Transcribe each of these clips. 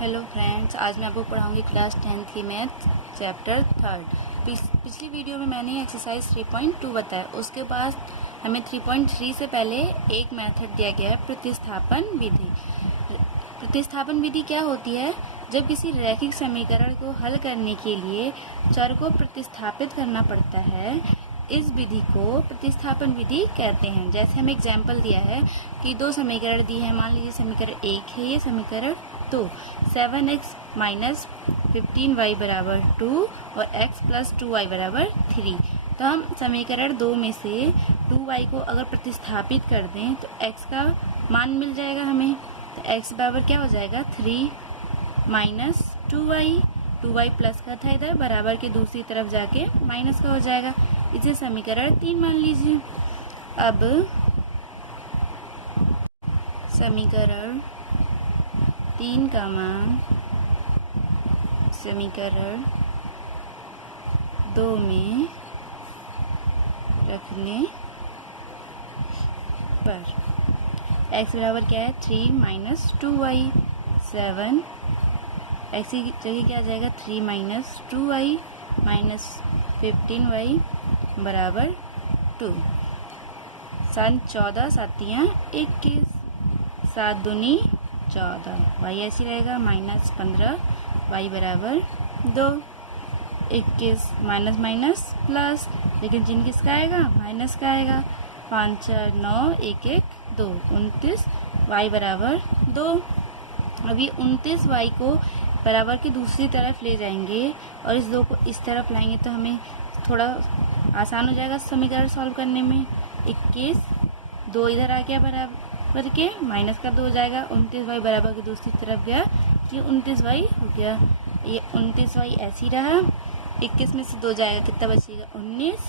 Hello friends, आज मैं आपको पढ़ाऊंगी क्लास 10th की मैथ चैप्टर 3। पिछली वीडियो में मैंने एक्सरसाइज 3.2 बताया। उसके बाद हमें 3.3 से पहले एक मेथड दिया गया है, प्रतिस्थापन विधि। प्रतिस्थापन विधि क्या होती है? जब किसी रैखिक समीकरण को हल करने के लिए चर को प्रतिस्थापित करना पड़ता है, इस विधि को प्रतिस्थापन विधि कहते हैं। जैसे हमें एग्जाम्पल दिया है कि दो समीकरण दिए हैं। मान लीजिए समीकरण 1 है, ये समीकरण 2। 7x माइनस 15y बराबर 2 और x प्लस 2y बराबर 3। तो हम समीकरण 2 में से 2y को अगर प्रतिस्थापित कर दें तो x का मान मिल जाएगा हमें। तो x बराबर क्या हो जाएगा? 3 माइनस 2y प्लस का था इधर, बराबर के दूसरी तरफ जाके माइनस का हो जाएगा। इसे समीकरण 3 मान लीजिए। अब समीकरण 3 का मान समीकरण 2 में रखने पर x बराबर क्या है? 3 माइनस 2y। 7 x की जगह क्या आ जाएगा? 3 माइनस 2y माइनस 15y बराबर 2। 7 14 7 21, 7 दूनी 14, y ऐसी रहेगा माइनस 15 y बराबर 2। 21 माइनस माइनस प्लस, लेकिन चिन्ह किसका आएगा? माइनस का आएगा। 5 4 9 1 1 2, 29 y बराबर 2। अभी 29 y को बराबर की दूसरी तरफ ले जाएंगे और इस 2 को इस तरफ लाएंगे तो हमें थोड़ा आसान हो जाएगा समीकरण सॉल्व करने में। 21 2 इधर आ गया बराबर के, माइनस का 2 हो जाएगा। 29y बराबर की दूसरी तरफ गया, ये 29y हो गया। ये 29y ऐसी रहा। 21 में से 2 जाएगा, कितना बचेगा? 19।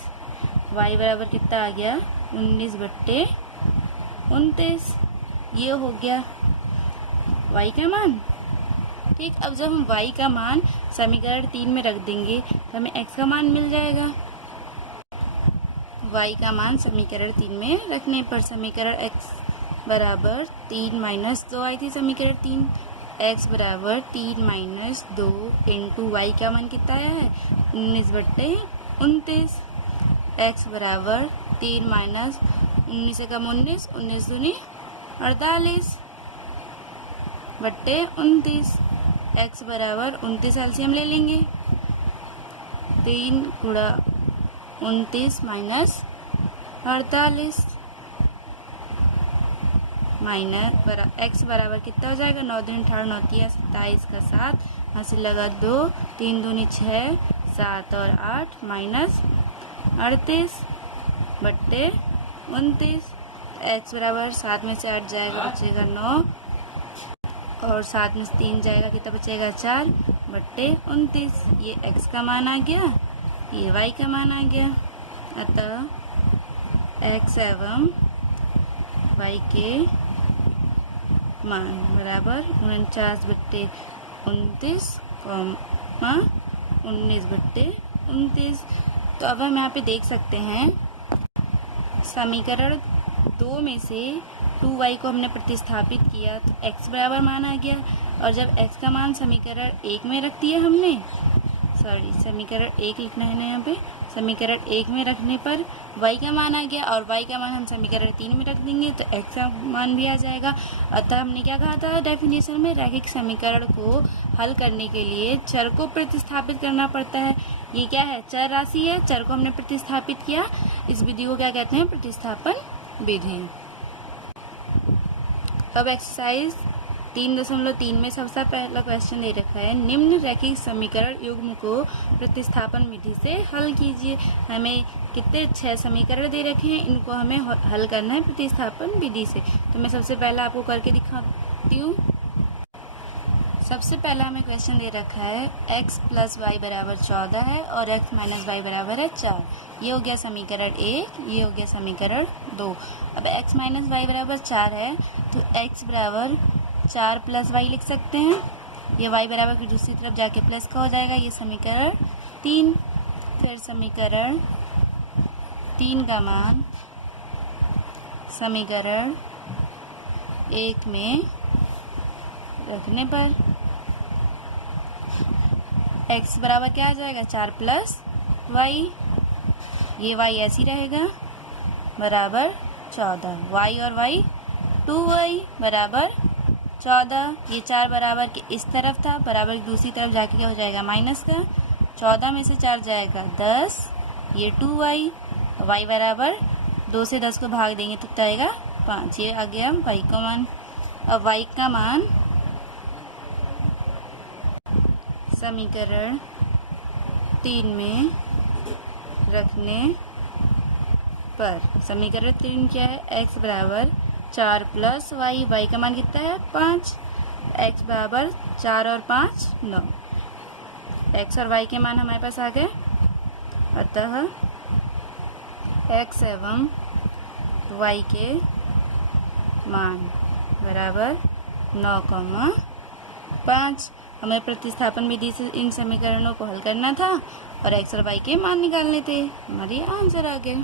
y बराबर कितना आ गया? 19/29। ये हो गया y का मान। ठीक, अब जब हम y का मान समीकरण 3 में रख देंगे तो हमें x का मान मिल जाएगा। y का मान समीकरण 3 में रखने पर समीकरण x बराबर 3 माइनस 2 आई थी समीकरण 3। x बराबर 3 माइनस 2 इंटू वाई का मान कितना आया है? 19/29। x बराबर 3 माइनस 19 से कम 19, 19 दूनी 48 बट्टे 29। x बराबर 29 एलसीएम ले लेंगे। 3 गुणा 29 माइनस 48 माइनस x बराबर कितना हो जाएगा? 9 दूनी 18 9 27 का 7, यहाँ से लगा 2, 3 दूनी 6, 7 और 8 माइनस 38 बट्टे 29। x बराबर 7 में से 8 जाएगा, बचेगा 9 और 7 में से 3 जाएगा, कितना बचेगा? 4 बट्टे 29। ये x का मान आ गया, ये y का मान आ गया। अतः x एवं y के मान बराबर 49/29, 19/29। तो अब हम यहाँ पे देख सकते हैं समीकरण 2 में से 2y को हमने प्रतिस्थापित किया तो x बराबर मान आ गया। और जब x का मान समीकरण 1 में रख दिया हमने, समीकरण 1 लिखना है ना यहाँ पे, समीकरण 1 में रखने पर y का मान आ गया और y का मान हम समीकरण 3 में रख देंगे तो x का मान भी आ जाएगा। अतः हमने क्या कहा था डेफिनेशन में? रैखिक समीकरण को हल करने के लिए चर को प्रतिस्थापित करना पड़ता है। ये क्या है? चर राशि है, चर को हमने प्रतिस्थापित किया। इस विधि को क्या कहते हैं? प्रतिस्थापन विधि। अब एक्सरसाइज 3.3 में सबसे पहला क्वेश्चन दे रखा है, निम्न रैखिक समीकरण युग्म को प्रतिस्थापन विधि से हल कीजिए। हमें कितने 6 समीकरण दे रखे हैं, इनको हमें हल करना है प्रतिस्थापन विधि से। तो मैं सबसे पहला आपको करके दिखाती हूँ। सबसे पहला हमें क्वेश्चन दे रखा है x प्लस वाई बराबर 14 है और x माइनस वाई बराबर है 4। ये हो गया समीकरण 1, ये हो गया समीकरण 2। अब x माइनस वाई बराबर 4 है तो x बराबर 4 प्लस वाई लिख सकते हैं। ये y बराबर की दूसरी तरफ जाके प्लस का हो जाएगा। ये समीकरण 3। फिर समीकरण 3 का मान समीकरण 1 में रखने पर x बराबर क्या आ जाएगा 4 प्लस वाई, ये y ऐसी रहेगा बराबर 14, y और y 2y बराबर 14, ये 4 बराबर के इस तरफ था, बराबर की दूसरी तरफ जाके क्या हो जाएगा माइनस का, 14 में से 4 जाएगा 10, ये 2y, y बराबर 2 से 10 को भाग देंगे तो कितना आएगा 5, ये आ गया y का मान। अब y का मान समीकरण 3 में रखने पर, समीकरण 3 क्या है, x बराबर 4 प्लस वाई, वाई का मान कितना है 5, x बराबर 4 और 5 9, x और y के मान हमारे पास आ गए, अतः x एवं y के मान बराबर 9,5। हमें प्रतिस्थापन विधि से इन समीकरणों को हल करना था और x और y के मान निकालने थे, हमारे आंसर आ गए।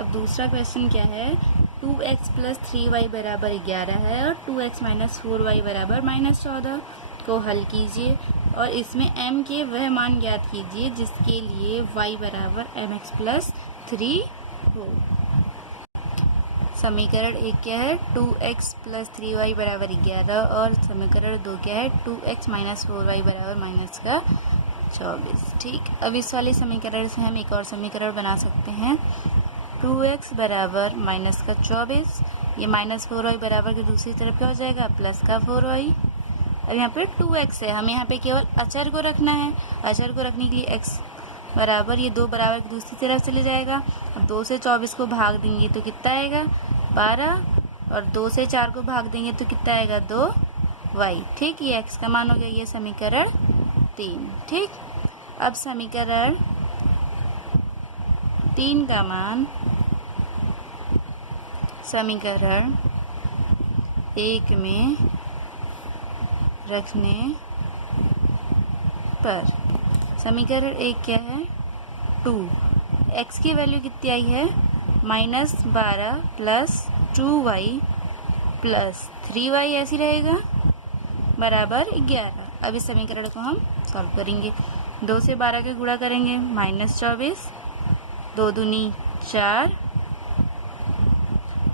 अब दूसरा क्वेश्चन क्या है, 2x प्लस 3y बराबर 11 है और 2x माइनस 4y बराबर -14 को हल कीजिए और इसमें m के वह मान ज्ञात कीजिए जिसके लिए y बराबर mx प्लस 3 हो। समीकरण 1 क्या है, 2x प्लस 3y बराबर 11 और समीकरण 2 क्या है, 2x माइनस 4y बराबर माइनस का 24। ठीक, अब इस वाले समीकरण से हम एक और समीकरण बना सकते हैं, 2x बराबर माइनस का 24, ये माइनस 4y बराबर की दूसरी तरफ क्या हो जाएगा प्लस का 4y। अब यहाँ पे 2x है, हमें यहाँ पे केवल अचर को रखना है, अचर को रखने के लिए x बराबर ये 2 बराबर की दूसरी तरफ चले जाएगा, अब 2 से 24 को भाग देंगे तो कितना आएगा 12 और 2 से 4 को भाग देंगे तो कितना आएगा 2y। ठीक, ये x का मान हो गया, ये समीकरण 3। ठीक, अब समीकरण 3 का मान समीकरण 1 में रखने पर, समीकरण 1 क्या है, 2, x की वैल्यू कितनी आई है -12 प्लस 2y प्लस 3y ऐसी रहेगा बराबर 11। अब इस समीकरण को हम सॉल्व करेंगे, 2 से 12 के गुणा करेंगे -24, 2 दूनी 4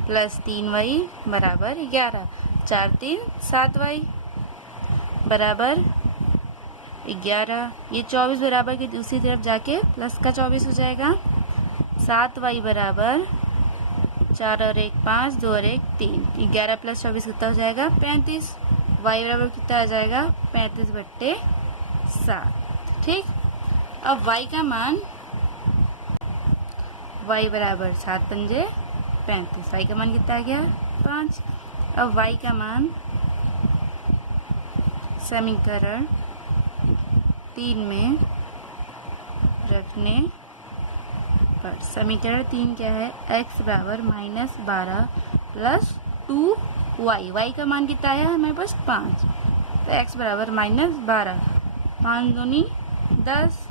प्लस 3y बराबर 11, 4 3 7y बराबर 11, ये 24 बराबर की दूसरी तरफ जाके प्लस का 24 हो जाएगा, 7y बराबर 4 और 1 5, 2 और 1 3, 11 प्लस 24 कितना हो जाएगा 35, y बराबर कितना आ जाएगा 35/7। ठीक, अब y का मान, y बराबर 7 पंजे 35, y का मान कितना आ गया 5। अब y का मान समीकरण 3 में रखने पर, समीकरण 3 क्या है, x बराबर -12 प्लस 2y, y का मान कितना आया हमारे पास 5, तो x बराबर -12, 5 दूनी 10,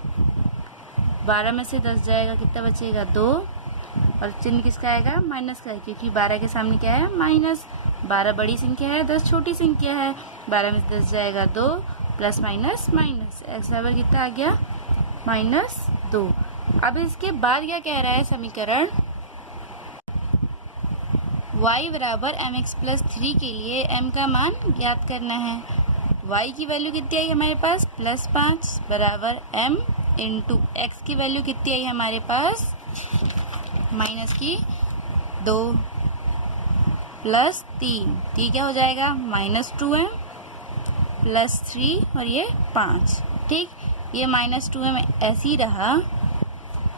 12 में से 10 जाएगा कितना बचेगा 2, और चिन्ह किसका आएगा माइनस का है, क्योंकि 12 के सामने क्या है माइनस, 12 बड़ी संख्या है 10 छोटी संख्या है, 12 में से 10 जाएगा 2, प्लस माइनस माइनस, x बराबर कितना आ गया -2। अब इसके बाद क्या कह रहा है समीकरण, y बराबर mx प्लस 3 के लिए m का मान ज्ञात करना है। y की वैल्यू कितनी आई हमारे पास +5 बराबर m इंटू x की वैल्यू कितनी आई हमारे पास माइनस की 2 प्लस 3, ठीक है हो जाएगा -2m प्लस 3 और ये 5। ठीक, ये -2m ऐसे ही रहा,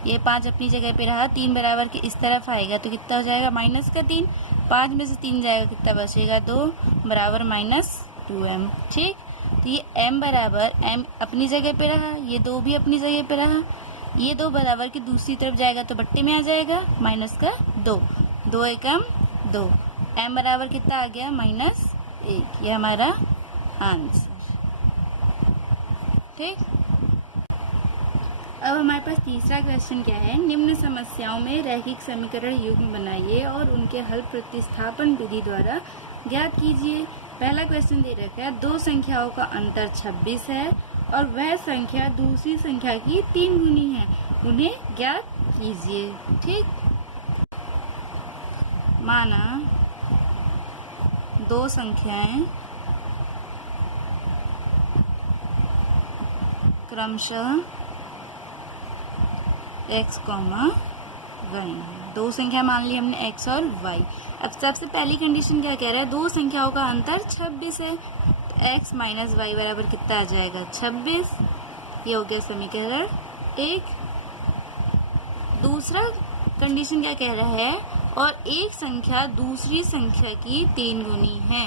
ये 5 अपनी जगह पे रहा, 3 बराबर के इस तरफ आएगा तो कितना हो जाएगा -3, 5 में से 3 जाएगा कितना बचेगा 2 बराबर -2m। ठीक, तो ये m बराबर m अपनी जगह पे रहा, ये 2 भी अपनी जगह पे रहा, ये 2 बराबर की दूसरी तरफ जाएगा तो बट्टे में आ जाएगा -2, 2 एकम 2, m बराबर कितना आ गया -1, ये हमारा आंसर। ठीक, अब हमारे पास तीसरा क्वेश्चन क्या है, निम्न समस्याओं में रैखिक समीकरण युग्म बनाइए और उनके हल प्रतिस्थापन विधि द्वारा ज्ञात कीजिए। पहला क्वेश्चन दे रखा है, दो संख्याओं का अंतर 26 है और वह संख्या दूसरी संख्या की 3 गुनी है, उन्हें ज्ञात कीजिए। ठीक, माना दो संख्याएं क्रमशः x, y, दो संख्या मान ली हमने x और y। अब सबसे पहली कंडीशन क्या कह रहा है, दो संख्याओं का अंतर 26 है, तो x माइनस वाई बराबर कितना आ जाएगा 26। ये हो गया समीकरण 1। दूसरा कंडीशन क्या कह रहा है, और एक संख्या दूसरी संख्या की 3 गुनी है।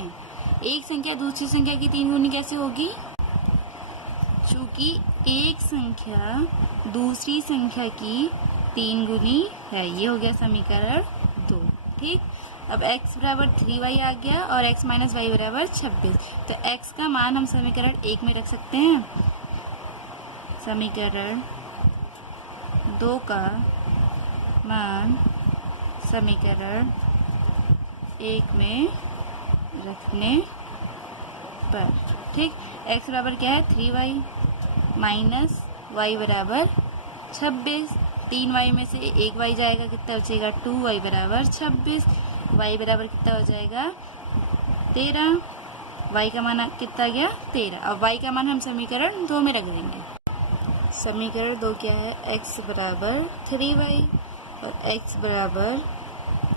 एक संख्या दूसरी संख्या की 3 गुनी कैसे होगी, चूंकि एक संख्या दूसरी संख्या की 3 गुनी है। ये हो गया समीकरण 2। ठीक, अब x बराबर 3y आ गया और x माइनस वाई बराबर 26, तो x का मान हम समीकरण 1 में रख सकते हैं। समीकरण 2 का मान समीकरण 1 में रखने पर, ठीक, x बराबर क्या है 3y माइनस y बराबर 26, 3y में से 1y जाएगा, कितना बचेगा 2y बराबर 26, y बराबर कितना हो जाएगा 13, y का मान कितना गया 13। अब y का मान हम समीकरण 2 में रख देंगे। समीकरण 2 क्या है, x बराबर 3y और x बराबर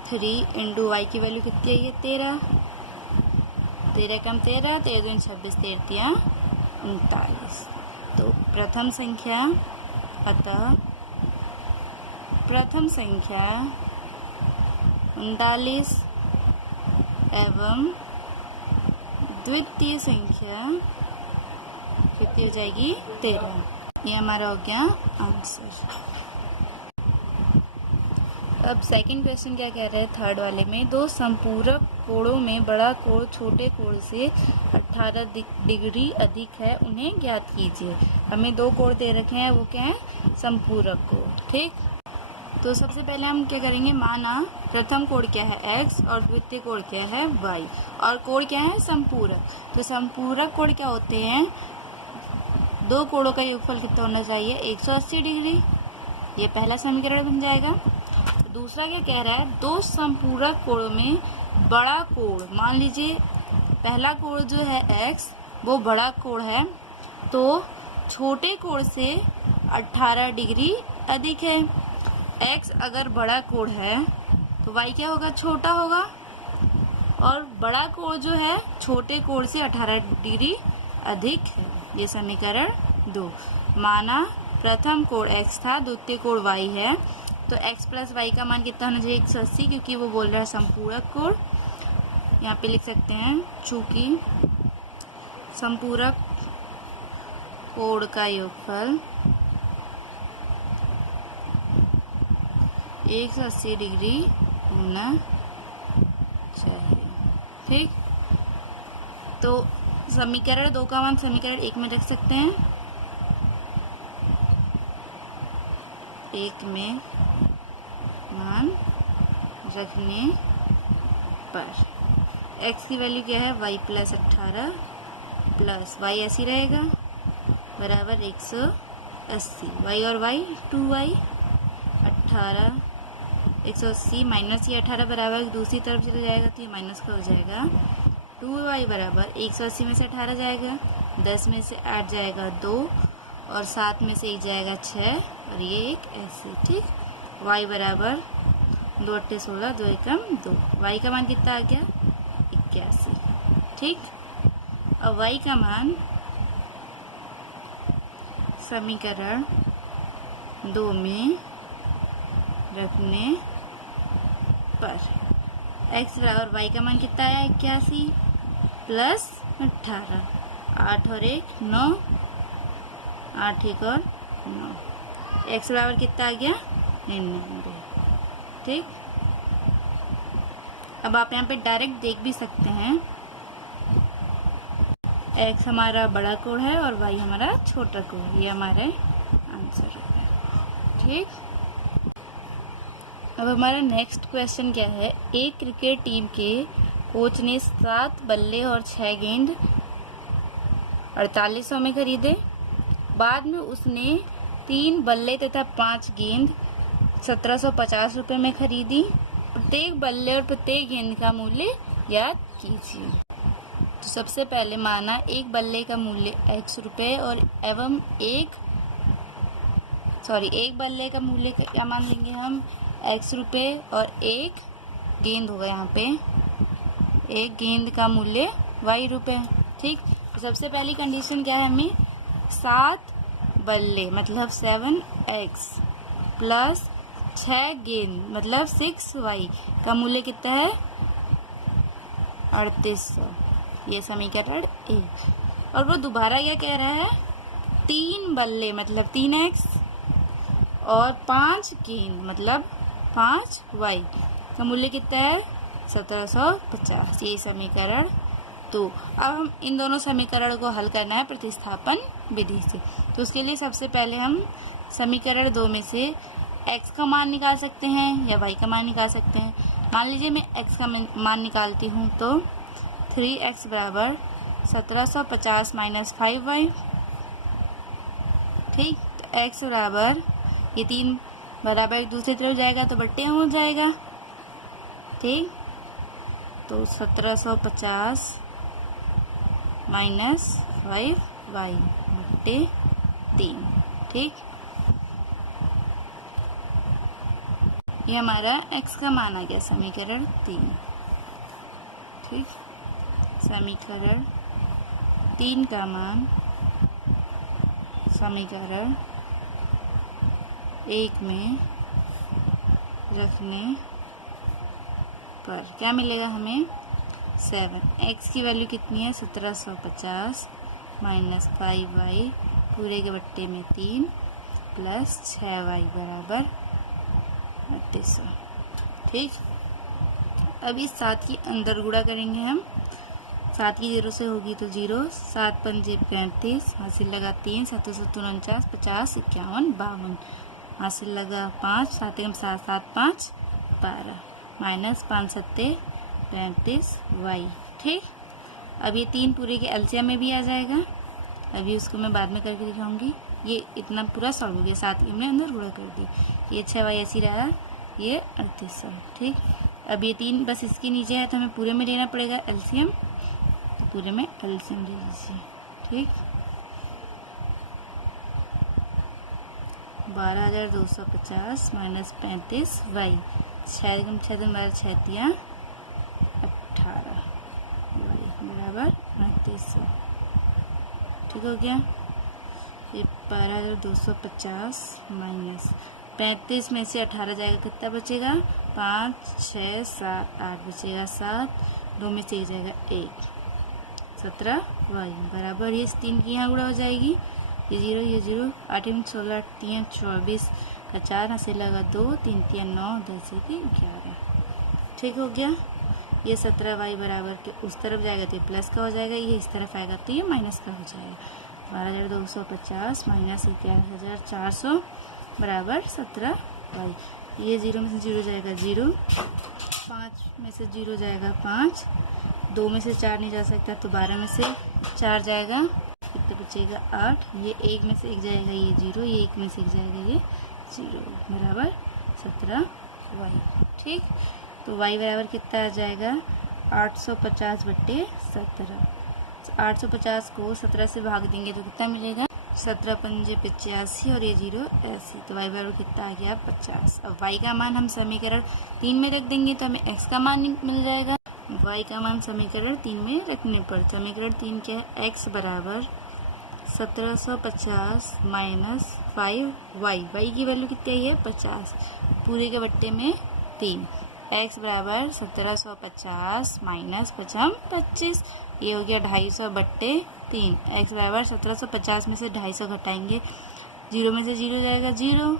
3 इंटू वाई की वैल्यू कितनी है, ये 13, 13 कम 13, 13 दूनी 26, 13 39। तो प्रथम संख्या, अतः प्रथम संख्या 39 एवं द्वितीय संख्या कितनी हो जाएगी 13। ये हमारा हो गया आंसर। अब सेकंड क्वेश्चन क्या कह रहे हैं, थर्ड वाले में, दो संपूरक कोणों में बड़ा कोण छोटे कोण से 18 डिग्री अधिक है, उन्हें ज्ञात कीजिए। हमें दो कोण दे रखे हैं, वो क्या है संपूरक कोण। ठीक, तो सबसे पहले हम क्या करेंगे, माना प्रथम कोण क्या है x और द्वितीय कोण क्या है y और कोण क्या है संपूरक। तो संपूरक कोण क्या होते हैं, दो कोणों का योगफल कितना होना चाहिए 180 डिग्री। ये पहला समीकरण बन जाएगा। दूसरा क्या कह रहा है, दो संपूरक कोणों में बड़ा कोण, मान लीजिए पहला कोण जो है x वो बड़ा कोण है, तो छोटे कोण से 18 डिग्री अधिक है। x अगर बड़ा कोण है तो y क्या होगा, छोटा होगा, और बड़ा कोण जो है छोटे कोण से 18 डिग्री अधिक है। ये समीकरण 2। माना प्रथम कोण x था, द्वितीय कोण y है, तो x प्लस वाई का मान कितना होना चाहिए 180, क्योंकि वो बोल रहा है संपूरक कोण। यहाँ पे लिख सकते हैं, चूंकि संपूरक कोण का योगफल 180 डिग्री होना चाहिए। ठीक, तो समीकरण 2 का मान समीकरण 1 में रख सकते हैं। 1 में मान रखने पर x की वैल्यू क्या है y प्लस 18 प्लस y ऐसी रहेगा बराबर 180, y और y 2y 18 180 माइनस ये 18 बराबर दूसरी तरफ चला जाएगा तो ये माइनस का हो जाएगा 2y बराबर 180 में से 18 जाएगा, 10 में से 8 जाएगा 2 और 7 में से 1 जाएगा 6 और ये एक ऐसे। ठीक, y बराबर 2 8 16, 2 एकम 2, y का मान कितना आ गया 81। ठीक, अब y का मान समीकरण 2 में रखने पर x बराबर y का मान कितना आया 81 प्लस 18, 8 और 1 9, 8 1 और 9, x बराबर कितना आ गया 99। ठीक, अब आप यहाँ पे डायरेक्ट देख भी सकते हैं, x हमारा बड़ा कोण है और y हमारा छोटा कोण, ये हमारे आंसर है। ठीक, अब हमारा नेक्स्ट क्वेश्चन क्या है, एक क्रिकेट टीम के कोच ने 7 बल्ले और 6 गेंद 4800 में खरीदे। बाद में उसने 3 बल्ले तथा 5 गेंद 1750 रुपये में खरीदी। प्रत्येक बल्ले और प्रत्येक गेंद का मूल्य याद कीजिए। तो सबसे पहले माना एक बल्ले का मूल्य x रुपये और एवं एक बल्ले का मूल्य क्या मान लेंगे हम, x रुपये, और एक गेंद होगा यहाँ पे, एक गेंद का मूल्य y रुपये। ठीक, तो सबसे पहली कंडीशन क्या है, हमें 7 बल्ले मतलब 7x प्लस 6 गेंद मतलब 6y का मूल्य कितना है 3800। ये समीकरण 1। और वो दोबारा क्या कह रहा है, 3 बल्ले मतलब 3x और 5 गेंद मतलब 5y का मूल्य कितना है 1750। ये समीकरण 2। अब हम इन दोनों समीकरण को हल करना है प्रतिस्थापन विधि से। तो उसके लिए सबसे पहले हम समीकरण 2 में से x का मान निकाल सकते हैं या y का मान निकाल सकते हैं। मान लीजिए मैं x का मान निकालती हूँ, तो 3x बराबर 1750 माइनस 5y। ठीक, तो x बराबर, ये 3 बराबर एक दूसरी तरफ जाएगा तो बट्टे हो जाएगा। ठीक, तो 1750 माइनस 5y बट्टे 3। ठीक, ये हमारा x का मान आ गया समीकरण 3। ठीक, समीकरण 3 का मान समीकरण 1 में रखने पर क्या मिलेगा हमें 7। x की वैल्यू कितनी है 1750 माइनस 5y पूरे के बट्टे में 3 प्लस 6y बराबर 3800। ठीक, अब इस 7 की अंदर गुणा करेंगे हम। 7 की 0 से होगी तो 0, 7 पंजे 35, हासिल लगा 3, 7 49, 50, 51, 52, हासिल लगा 5, 7 एकम 7, 7 5 12 माइनस 5 सत्ते 35y। ठीक, अब ये 3 पूरे के एलसीएम में भी आ जाएगा। अभी उसको मैं बाद में करके दिखाऊंगी। ये इतना पूरा सॉल्व हो गया, 7 की हमने अंदर गुणा कर दी। ये 6y ऐसी रहा, ये 3800। ठीक, अब ये 3 बस इसके नीचे है तो हमें पूरे में लेना पड़ेगा एलसीएम, तो पूरे में एलसीएम ले लीजिए। ठीक, 12250 माइनस 35y, 6 एकम 6 दिन 12 6 तिया 18 बराबर 3800। ठीक हो गया। ये 12250 माइनस 35 में से 18 जाएगा, कितना बचेगा 5 6 7 8 बचेगा 7, 2 में से 1 जाएगा 1, 17y बराबर, ये 3 की यहाँ गुणा हो जाएगी, ये 0, 8 में 16 8 3 24 का 4 हासिल लगा 2, 3 3 9 10 1 11। ठीक हो गया। ये 17y बराबर के उस तरफ जाएगा तो ये प्लस का हो जाएगा, ये इस तरफ आएगा तो ये माइनस का हो जाएगा। 12250 माइनस 11400 बराबर 17y। ये 0 में से 0 जाएगा 0, 5 में से 0 जाएगा 5, 2 में से 4 नहीं जा सकता तो 12 में से 4 जाएगा, कितना बचेगा 8। ये 1 में से 1 जाएगा, ये 0, ये 1 में से 1 जाएगा, ये 0 बराबर 17y। ठीक, तो y बराबर कितना आ जाएगा 850 बट्टे 17। 850 को 17 से भाग देंगे तो कितना मिलेगा 17 पंजे 85 और ये 0 80, तो y बराबर कितना आ गया 50। अब y का मान हम समीकरण 3 में रख देंगे तो हमें x का मान मिल जाएगा। y का मान समीकरण 3 में रखने पर समीकरण 3 क्या है, x बराबर 1750 माइनस 5y, y की वैल्यू कितनी है 50, पूरे के बट्टे में 3, x बराबर 1750 माइनस 25, ये हो गया 250 बट्टे 3। x बराबर 1750 में से 250 घटाएंगे, 0 में से 0 जाएगा 0,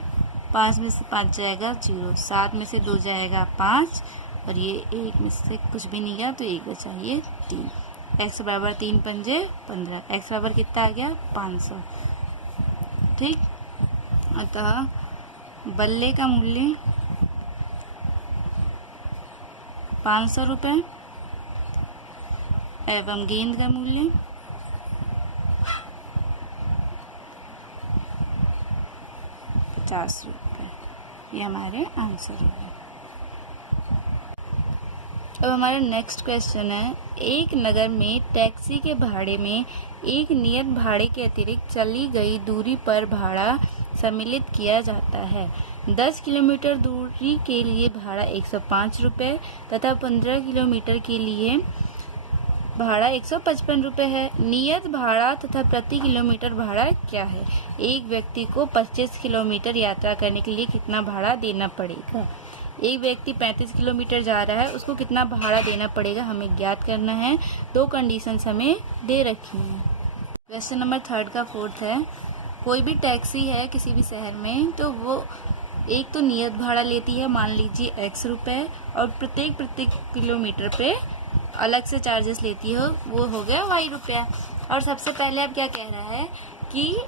5 में से 5 जाएगा 0, 7 में से 2 जाएगा 5 और ये 1 में से कुछ भी नहीं गया तो 1 बचा, ये 3। x बराबर 3 पंजे 15, x बराबर कितना आ गया 500। ठीक, अतः बल्ले का मूल्य 500 रुपये एवं गेंद का मूल्य 50 रुपये। ये हमारे आंसर हो गए। अब हमारा नेक्स्ट क्वेश्चन है, एक नगर में टैक्सी के भाड़े में एक नियत भाड़े के अतिरिक्त चली गई दूरी पर भाड़ा सम्मिलित किया जाता है। 10 किलोमीटर दूरी के लिए भाड़ा 105 रुपये तथा 15 किलोमीटर के लिए भाड़ा 155 रुपये है। नियत भाड़ा तथा प्रति किलोमीटर भाड़ा क्या है? एक व्यक्ति को 25 किलोमीटर यात्रा करने के लिए कितना भाड़ा देना पड़ेगा? एक व्यक्ति 35 किलोमीटर जा रहा है, उसको कितना भाड़ा देना पड़ेगा हमें ज्ञात करना है। दो कंडीशंस हमें दे रखी हैं। क्वेश्चन नंबर 3 का 4th है, कोई भी टैक्सी है किसी भी शहर में, तो वो एक तो नियत भाड़ा लेती है, मान लीजिए x रुपये, और प्रत्येक किलोमीटर पे अलग से चार्जेस लेती है, वो हो गया y रुपया। और सबसे पहले अब क्या कह रहा है कि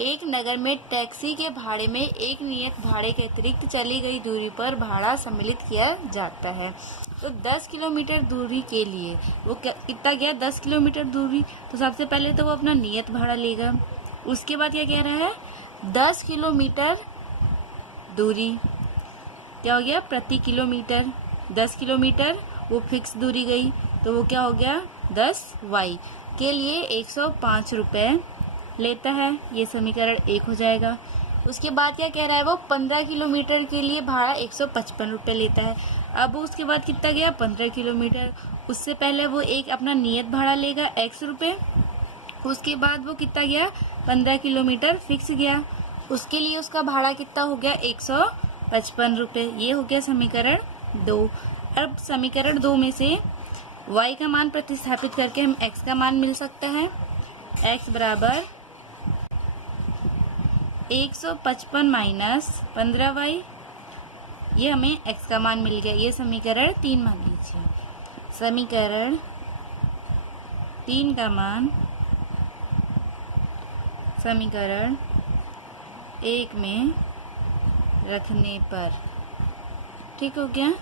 एक नगर में टैक्सी के भाड़े में एक नियत भाड़े के अतिरिक्त चली गई दूरी पर भाड़ा सम्मिलित किया जाता है। तो 10 किलोमीटर दूरी के लिए वो कितना गया? 10 किलोमीटर दूरी। तो सबसे पहले तो वो अपना नियत भाड़ा लेगा। उसके बाद क्या कह रहा है? 10 किलोमीटर दूरी क्या हो गया? प्रति किलोमीटर। 10 किलोमीटर वो फिक्स दूरी गई, तो वो क्या हो गया? 10y के लिए 105 रुपये लेता है। ये समीकरण 1 हो जाएगा। उसके बाद क्या कह रहा है? वो 15 किलोमीटर के लिए भाड़ा 155 रुपये लेता है। अब उसके बाद कितना गया? 15 किलोमीटर। उससे पहले वो एक अपना नियत भाड़ा लेगा x रुपये। उसके बाद वो कितना गया? 15 किलोमीटर फिक्स गया। उसके लिए उसका भाड़ा कितना हो गया? 155 रुपये। ये हो गया समीकरण 2। अब समीकरण 2 में से y का मान प्रतिस्थापित करके हम x का मान मिल सकता है। x बराबर 155 माइनस 15y, ये हमें x का मान मिल गया। ये समीकरण 3 मान लीजिए। समीकरण 3 का मान समीकरण 1 में रखने पर ठीक हो गया।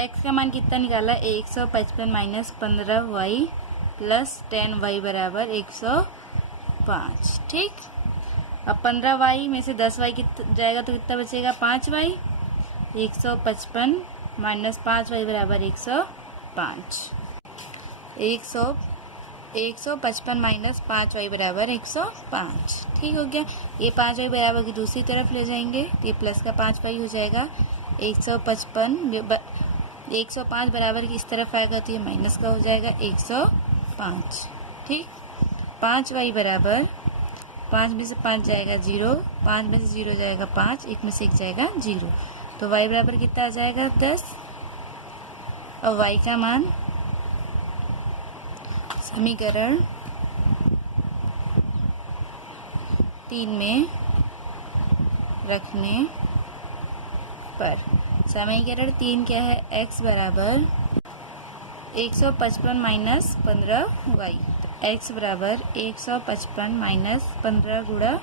x का मान कितना निकाला? 155 माइनस 15y प्लस 10y बराबर 105। ठीक, अब 15y में से 10y कितना जाएगा तो कितना बचेगा? 5y। 155 माइनस 5y बराबर 105। 155 माइनस 5y बराबर 105। ठीक हो गया। ये 5y बराबर की दूसरी तरफ ले जाएंगे तो ये प्लस का 5y हो जाएगा। 105 बराबर की इस तरफ आएगा तो ये माइनस का हो जाएगा 105। ठीक, 5y बराबर 5 में से 5 जाएगा 0, 5 में से 0 जाएगा 5, 1 में से 1 जाएगा 0, तो y बराबर कितना आ जाएगा? 10। और y का मान समीकरण 3 में रखने पर समीकरण 3 क्या है? x बराबर 155 माइनस 15y, तो x बराबर 155 माइनस 15 गुणा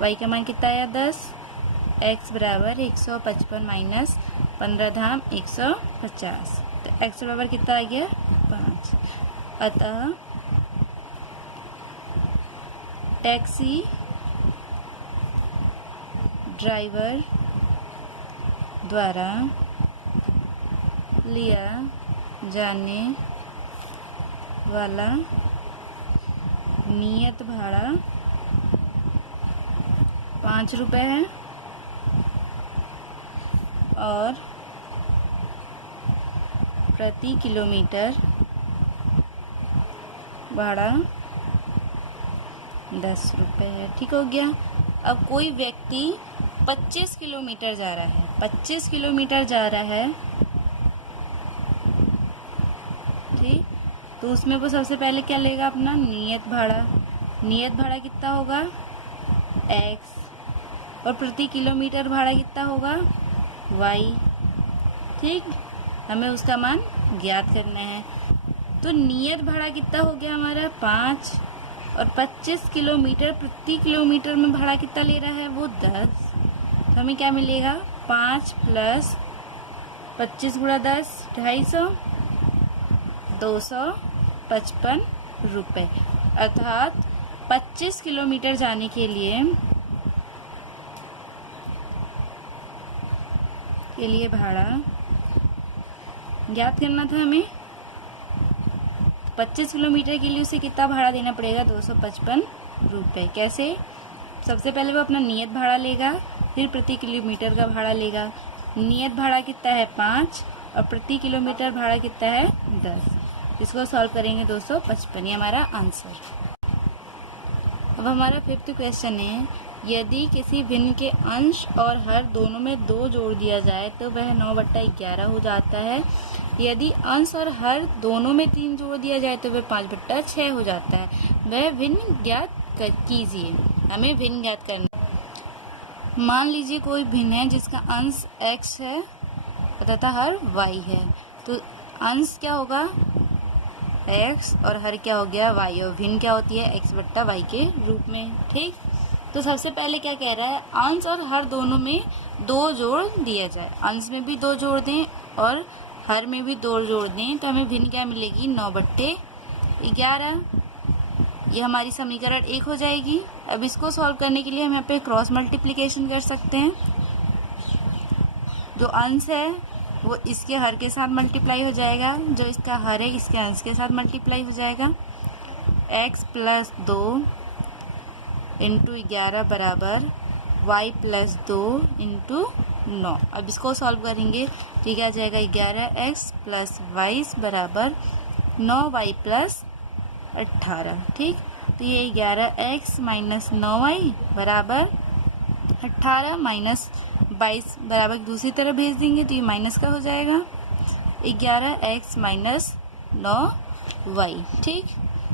y का मान कितना आया? 10। x बराबर 155 माइनस 15 धाम 150, तो x बराबर कितना आ गया? 5। अतः टैक्सी ड्राइवर द्वारा लिया जाने वाला नियत भाड़ा 5 रुपये है और प्रति किलोमीटर भाड़ा 10 रुपये है। ठीक हो गया। अब कोई व्यक्ति 25 किलोमीटर जा रहा है, 25 किलोमीटर जा रहा है, ठीक, तो उसमें वो सबसे पहले क्या लेगा? अपना नियत भाड़ा। नियत भाड़ा कितना होगा? x, और प्रति किलोमीटर भाड़ा कितना होगा? y। ठीक, हमें उसका मान ज्ञात करना है। तो नियत भाड़ा कितना हो गया हमारा? 5, और 25 किलोमीटर प्रति किलोमीटर में भाड़ा कितना ले रहा है? वो 10। तो हमें क्या मिलेगा? 5 प्लस 25 गुणा 10 250, 200 255 रुपये। अर्थात 25 किलोमीटर जाने के लिए भाड़ा ज्ञात करना था हमें। 25 किलोमीटर के लिए उसे कितना भाड़ा देना पड़ेगा? 255 रुपये। कैसे? सबसे पहले वो अपना नियत भाड़ा लेगा, फिर प्रति किलोमीटर का भाड़ा लेगा। नियत भाड़ा कितना है? 5 और प्रति किलोमीटर भाड़ा कितना है? 10। इसको सॉल्व करेंगे 255, ये हमारा आंसर। अब हमारा 5th क्वेश्चन है, यदि किसी भिन्न के अंश और हर दोनों में 2 जोड़ दिया जाए तो वह 9/11 हो जाता है। यदि अंश और हर दोनों में 3 जोड़ दिया जाए तो वह 5/6 हो जाता है। वह भिन्न ज्ञात कीजिए। हमें भिन्न ज्ञात करना। मान लीजिए कोई भिन्न है जिसका अंश x है तथा हर y है, तो अंश क्या होगा? x और हर क्या हो गया? y, और भिन्न क्या होती है? x/y के रूप में। ठीक, तो सबसे पहले क्या कह रहा है? अंश और हर दोनों में 2 जोड़ दिया जाए। अंश में भी 2 जोड़ दें और हर में भी 2 जोड़ दें, तो हमें भिन्न क्या मिलेगी? 9/11। ये हमारी समीकरण 1 हो जाएगी। अब इसको सॉल्व करने के लिए हम यहाँ पे क्रॉस मल्टीप्लिकेशन कर सकते हैं। जो अंश है वो इसके हर के साथ मल्टीप्लाई हो जाएगा, जो इसका हर है इसके अंश के साथ मल्टीप्लाई हो जाएगा। x + 2 × 11 बराबर y + 2 × 9। अब इसको सॉल्व करेंगे तो क्या आ जाएगा? 11x + 22 बराबर 9y + 18। ठीक, तो ये 11x - 9y बराबर 18 - 22 बराबर दूसरी तरफ भेज देंगे तो ये माइनस का हो जाएगा 11x - 9y। ठीक,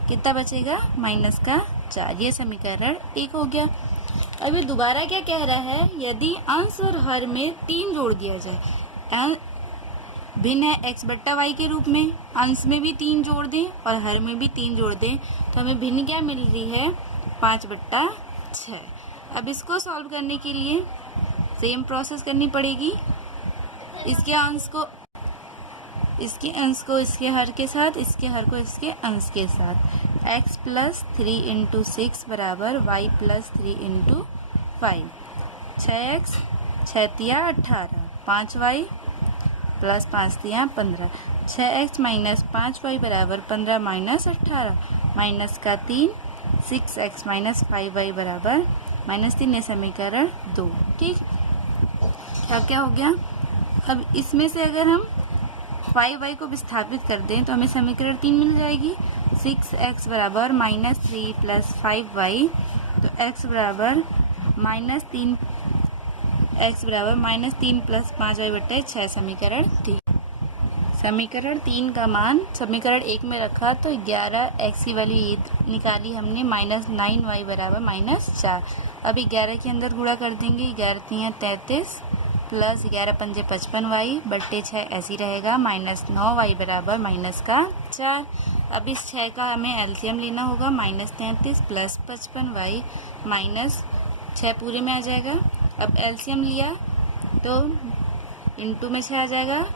कितना बचेगा? माइनस का 4। ये समीकरण 1 हो गया। अभी दोबारा क्या कह रहा है? यदि अंश और हर में 3 जोड़ दिया जाए। भिन्न है x/y के रूप में, अंश में भी 3 जोड़ दें और हर में भी 3 जोड़ दें, तो हमें भिन्न क्या मिल रही है? 5/6। अब इसको सॉल्व करने के लिए सेम प्रोसेस करनी पड़ेगी। इसके अंश को इसके हर के साथ, इसके हर को इसके अंश के साथ। x + 3 × 6 बराबर y + 3 × 5। 6x 6 तिया 18, 5y + 5 तिया 15। 6x - 5y बराबर 15 - 18 माइनस का 3। 6x - 5y बराबर -3। ये समीकरण 2। ठीक, अब क्या हो गया? अब इसमें से अगर हम 5y को विस्थापित कर दें तो हमें समीकरण 3 मिल जाएगी। 6x बराबर -3 + 5y, तो x बराबर -3 + 5y/6। समीकरण 3। समीकरण 3 का मान समीकरण 1 में रखा तो 11x की वैल्यू ये निकाली हमने, -9y बराबर -4। अब 11 के अंदर गुणा कर देंगे। 11 तिया 33 प्लस 11 पंजे 55y/6 ऐसे ही रहेगा। -9y बराबर -4। अब इस 6 का हमें एलसीएम लेना होगा। -33 + 55y -6 पूरे में आ जाएगा। अब एलसीएम लिया तो इंटू में 6 आ जाएगा।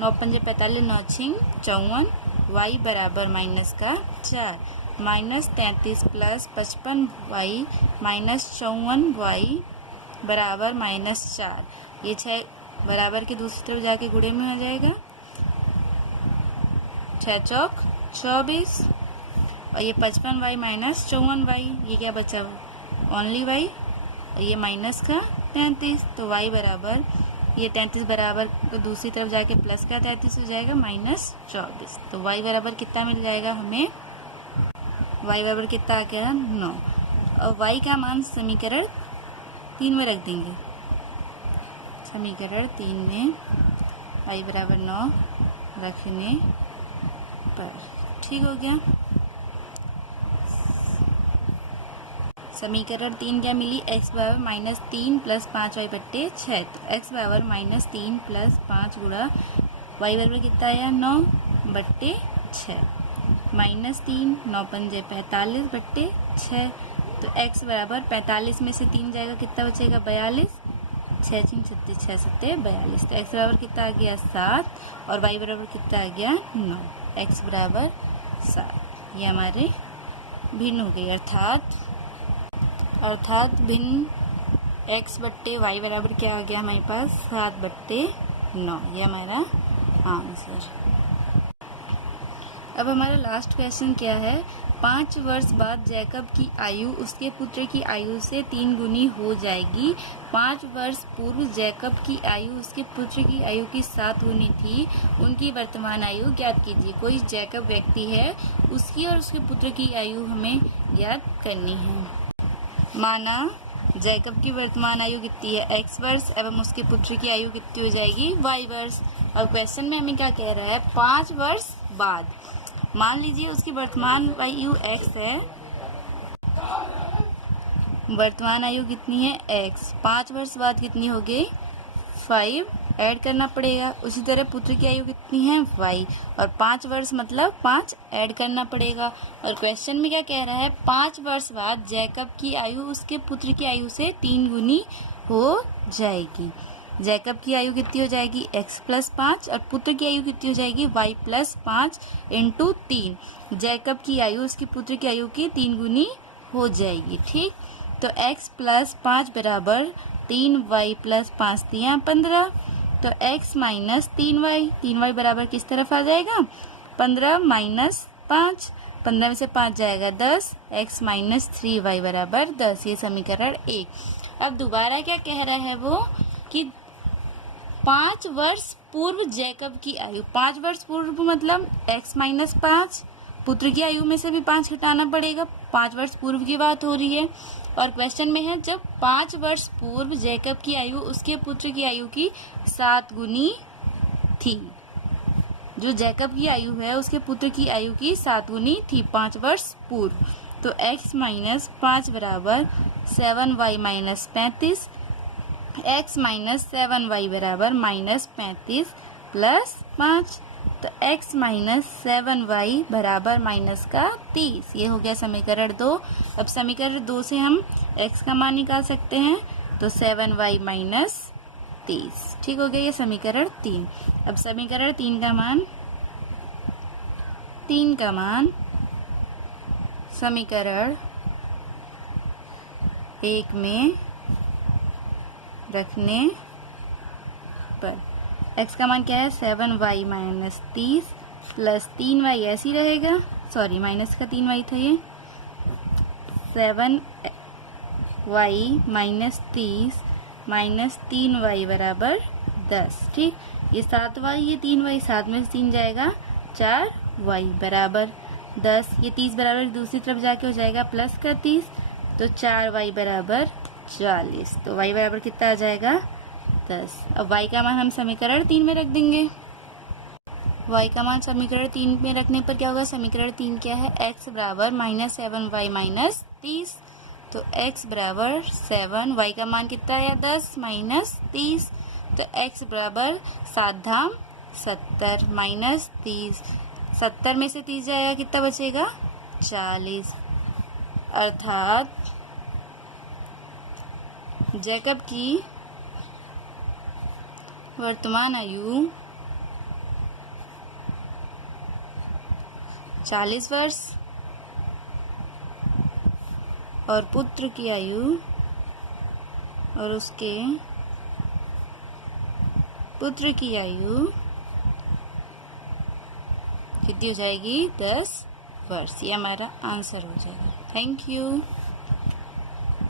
9 पंजे 45, 9 छिंग 54, y बराबर -4। -33 + 55y -54y बराबर -4। ये 6 बराबर के दूसरी तरफ जाके गुणे में आ जाएगा। 6 चौक 24 और ये 55y -54y, ये क्या बचा? Only y। और ये माइनस का 33, तो y बराबर ये 33 बराबर तो दूसरी तरफ जाके प्लस का 33 हो जाएगा -24। तो y बराबर कितना मिल जाएगा हमें? y बराबर कितना आ गया? 9। और y का मान समीकरण 3 में रख देंगे। समीकरण 3 में y बराबर 9 रखने पर ठीक हो गया। समीकरण 3 क्या मिली? x बराबर -3 + 5y/6। तो x बराबर -3 + 5 गुणा y बराबर कितना आया? 9/6। -3 9 पंजे 45/6। तो x बराबर 45 में से 3 जाएगा, कितना बचेगा? 42। 6 3 36 6 7 42। तो x बराबर कितना आ गया? 7 और y बराबर कितना आ गया? 9। x बराबर 7। ये हमारे भिन्न हो गए, अर्थात भिन्न x बट्टे y बराबर क्या आ गया हमारे पास 7/9। ये हमारा आंसर। अब हमारा लास्ट क्वेश्चन क्या है, 5 वर्ष बाद जैकब की आयु उसके पुत्र की आयु से 3 गुनी हो जाएगी। 5 वर्ष पूर्व जैकब की आयु उसके पुत्र की आयु की 7 गुनी थी। उनकी वर्तमान आयु ज्ञात कीजिए। कोई जैकब व्यक्ति है, उसकी और उसके पुत्र की आयु हमें ज्ञात करनी है। माना जैकब की वर्तमान आयु कितनी है x वर्ष एवं उसके पुत्र की आयु कितनी हो जाएगी y वर्ष। और क्वेश्चन में हमें क्या कह रहा है, 5 वर्ष बाद। मान लीजिए उसकी वर्तमान आयु x है, वर्तमान आयु कितनी है x, 5 वर्ष बाद कितनी हो गई 5, ऐड करना पड़ेगा। उसी तरह पुत्र की आयु कितनी है y, और 5 वर्ष मतलब 5 ऐड करना पड़ेगा। और क्वेश्चन में क्या कह रहा है, 5 वर्ष बाद जैकब की आयु उसके पुत्र की आयु से 3 गुनी हो जाएगी। जैकब की आयु कितनी हो जाएगी x + 5 और पुत्र की आयु कितनी हो जाएगी y + 5 × 3। जैकब की आयु उसके पुत्र की आयु की 3 गुनी हो जाएगी। ठीक, तो x + 5 बराबर 3y + 5 दिया 15। तो x - 3y, 3y बराबर किस तरफ आ जाएगा 15 - 5, 15 में से 5 जाएगा 10, x - 3y बराबर 10। ये समीकरण 1। अब दोबारा क्या कह रहा है वो कि 5 वर्ष पूर्व जैकब की आयु, 5 वर्ष पूर्व मतलब x - 5, पुत्र की आयु में से भी 5 घटाना पड़ेगा, 5 वर्ष पूर्व की बात हो रही है। और क्वेश्चन में है जब 5 वर्ष पूर्व जैकब की आयु उसके पुत्र की आयु की 7 गुनी थी। जो जैकब की आयु है उसके पुत्र की आयु की 7 गुनी थी 5 वर्ष पूर्व। तो x - 5 बराबर 7y - 35, x - 7y बराबर -35 + 5। तो x - 7y बराबर -30। ये हो गया समीकरण 2। अब समीकरण 2 से हम x का मान निकाल सकते हैं, तो 7y - 30। ठीक हो गया ये समीकरण 3। अब समीकरण 3 का मान समीकरण 1 में रखने पर x का मान क्या है 7y - 30 + 3y ऐसे ही रहेगा, सॉरी माइनस का 3y था ये, 7y - 30 - 3y बराबर 10। ठीक, ये 7y ये 3y, 7 में से 3 जाएगा 4y बराबर 10। ये 30 बराबर दूसरी तरफ जाके हो जाएगा प्लस का 30, तो 4y बराबर 40। तो y बराबर कितना आ जाएगा 10। अब y का मान हम समीकरण 3 में रख देंगे। y का मान समीकरण 3 में रखने पर क्या होगा, समीकरण 3 क्या है, x बराबर -7y - 30। तो x बराबर 7, y का मान कितना है 10 - 30। तो x बराबर 7 धाम 70 - 30, 70 में से 30 जाएगा कितना बचेगा 40। अर्थात जैकब की वर्तमान आयु 40 वर्ष और पुत्र की आयु और उसके पुत्र की आयु कितनी हो जाएगी 10 वर्ष। ये हमारा आंसर हो जाएगा। Thank you.